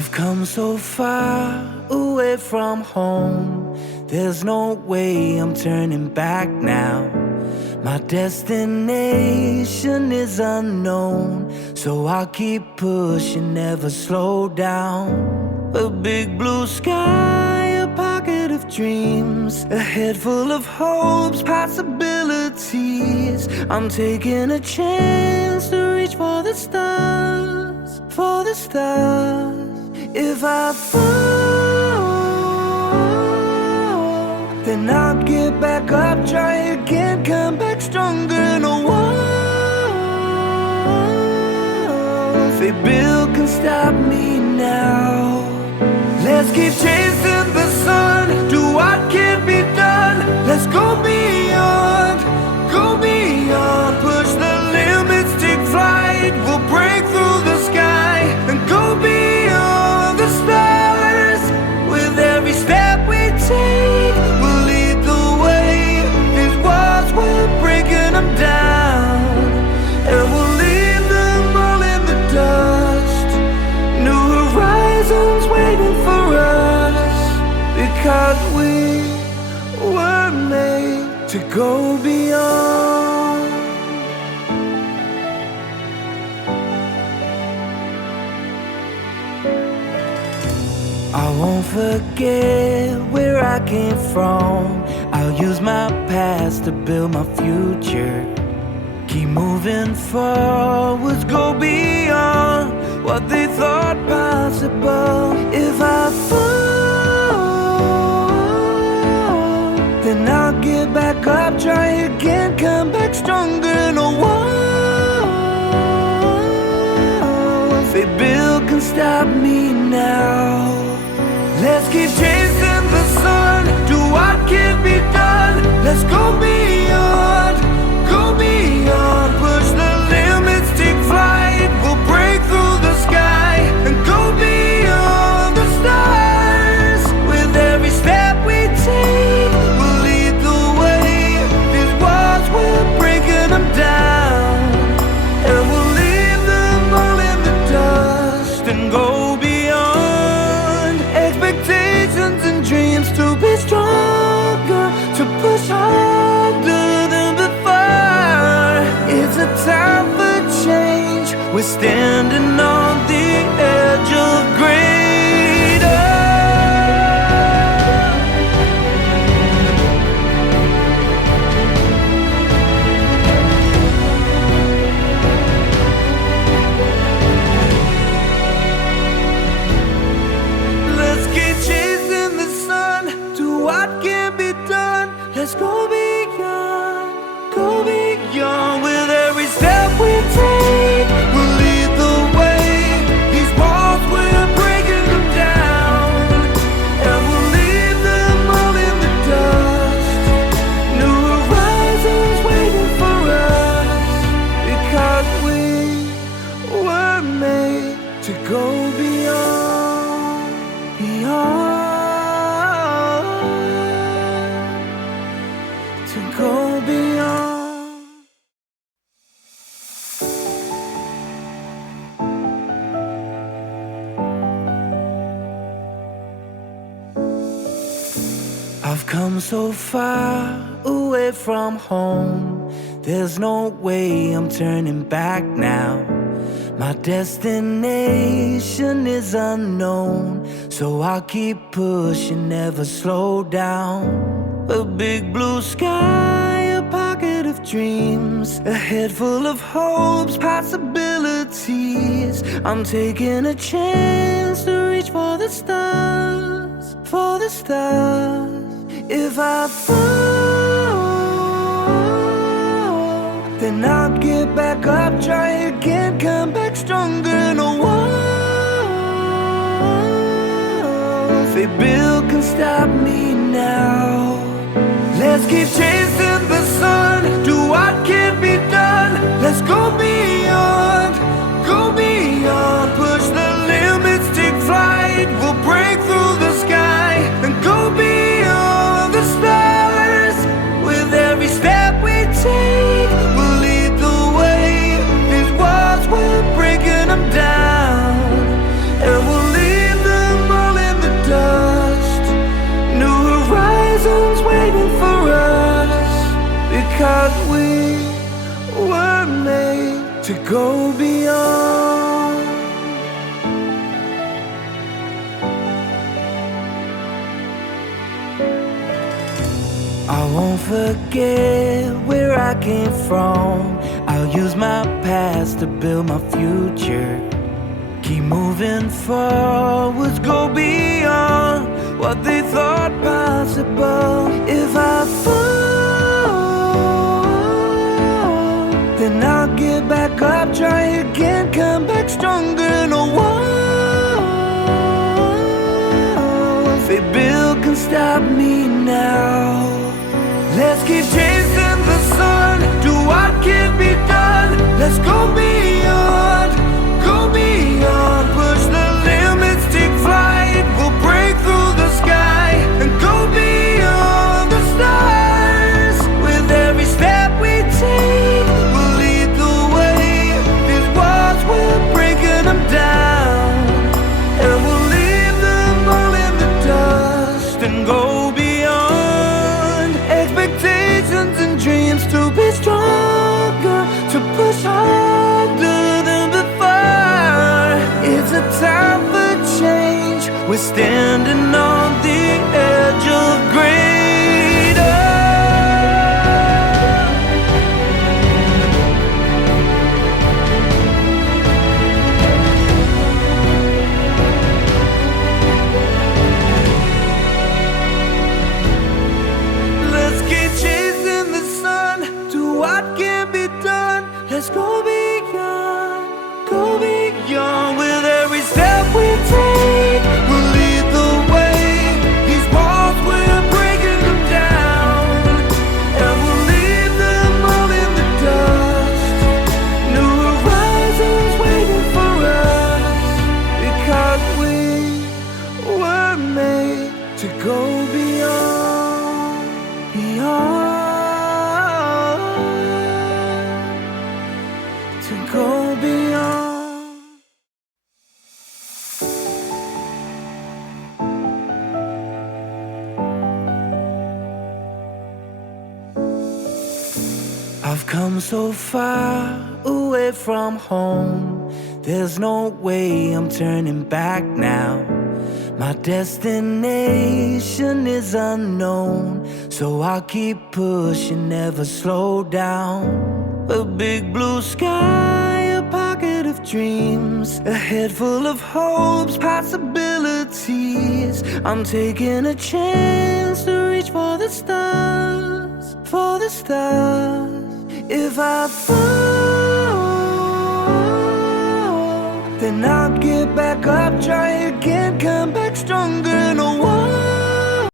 I've come so far away from home. There's no way I'm turning back now. My destination is unknown, so I'll keep pushing, never slow down. A big blue sky, a pocket of dreams, a head full of hopes, possibilities. I'm taking a chance to reach for the stars, for the stars. If I fall, then I'll get back up, try again, come back stronger. No walls they build can stop me now. Let's keep chasing the sun, do what can be done. Let's go beyond, push the limits, take flight. We'll break through the sky and go beyond the stars. With every step we take, we'll lead the way. These walls, we're breaking them down, and we'll leave them all in the dust. New horizons waiting for us, because we were made to go beyond. I won't forget where I came from. I'll use my past to build my future. Keep moving forwards, go beyond what they thought possible. If I fall, then I'll get back up, try again, come back stronger. No walls they build can stop me now. Let's keep chasing the sun, do what can be done. Let's go beyond, push the limits, take flight. We'll break through the sky and go beyond the stars. With every step we take, we'll lead the way. These walls, we're breaking them down, and we'll leave them all in the dust and go beyond. Expectations and dreams to be stronger, to push harder than before. It's a time for change, we're standing on the edge of greater. Let's keep chasing the sun, do what can be done. Let's go beyond, with every step we take. We'll lead the way. These walls, we're breaking them down, and we'll leave them all in the dust. New horizons waiting for us, because we were made to go beyond, to go beyond. I've come so far away from home. There's no way I'm turning back now. My destination is unknown, so I'll keep pushing, never slow down. A big blue sky, a pocket of dreams, a head full of hopes, possibilities. I'm taking a chance to reach for the stars, for the stars. If I fall, then I'll get back up, try again, come back stronger. No walls they build can stop me now. Let's keep chasing the sun, do what can be done. Let's go beyond, push the limits, take flight. We'll break through the sky and go beyond the stars. With every step we take, we'll lead the way. These walls, we're breaking them down, and we'll leave to go beyond. I won't forget where I came from. I'll use my past to build my future. Keep moving forwards, go beyond what they thought possible. If I fall, then I'll get back up, try again, come back stronger. No walls they build can stop me now. Let's keep chasing the sun, do what can be done. Let's go beyond, push the limits, take flight. We'll break through the sky and go beyond the stars. With every step we take, we'll lead the way. These walls, we're breaking them down, and we'll leave them all in the dust and go beyond. Expectations and dreams to be stronger, to push harder than before. It's a time for change, we're standing on the edge of greater. Let's keep chasing the sun, do what can be done. Let's go beyond, with every step we take, we'll lead the way. These walls, we're breaking them down, and we'll leave them all in the dust. New horizons waiting for us, because we were made to go beyond, to go beyond. I've come so far away from home, there's no way I'm turning back now. My destination is unknown, so I'll keep pushing, never slow down. A big blue sky, a pocket of dreams, a head full of hopes, possibilities. I'm taking a chance to reach for the stars, for the stars. If I fall, then I'll get back up, try again, come back stronger.